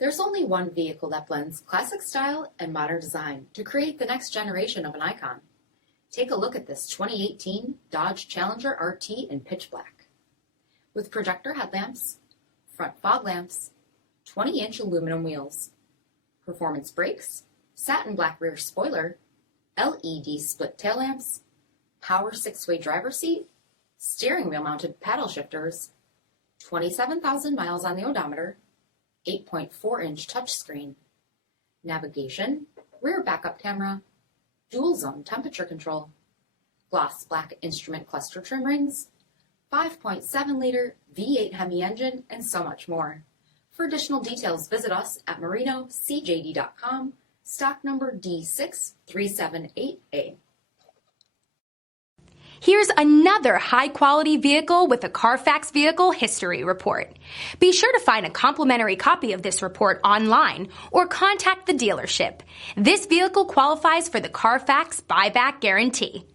There's only one vehicle that blends classic style and modern design to create the next generation of an icon. Take a look at this 2018 Dodge Challenger RT in pitch black. With projector headlamps, front fog lamps, 20-inch aluminum wheels, performance brakes, satin black rear spoiler, LED split tail lamps, power 6-way driver's seat, steering wheel mounted paddle shifters, 27,000 miles on the odometer, 8.4-inch touchscreen, navigation, rear backup camera, dual zone temperature control, gloss black instrument cluster trim rings, 5.7-liter V8 HEMI engine, and so much more. For additional details, visit us at marinocjd.com, stock number D6378A. Here's another high-quality vehicle with a Carfax Vehicle History Report. Be sure to find a complimentary copy of this report online or contact the dealership. This vehicle qualifies for the Carfax Buyback Guarantee.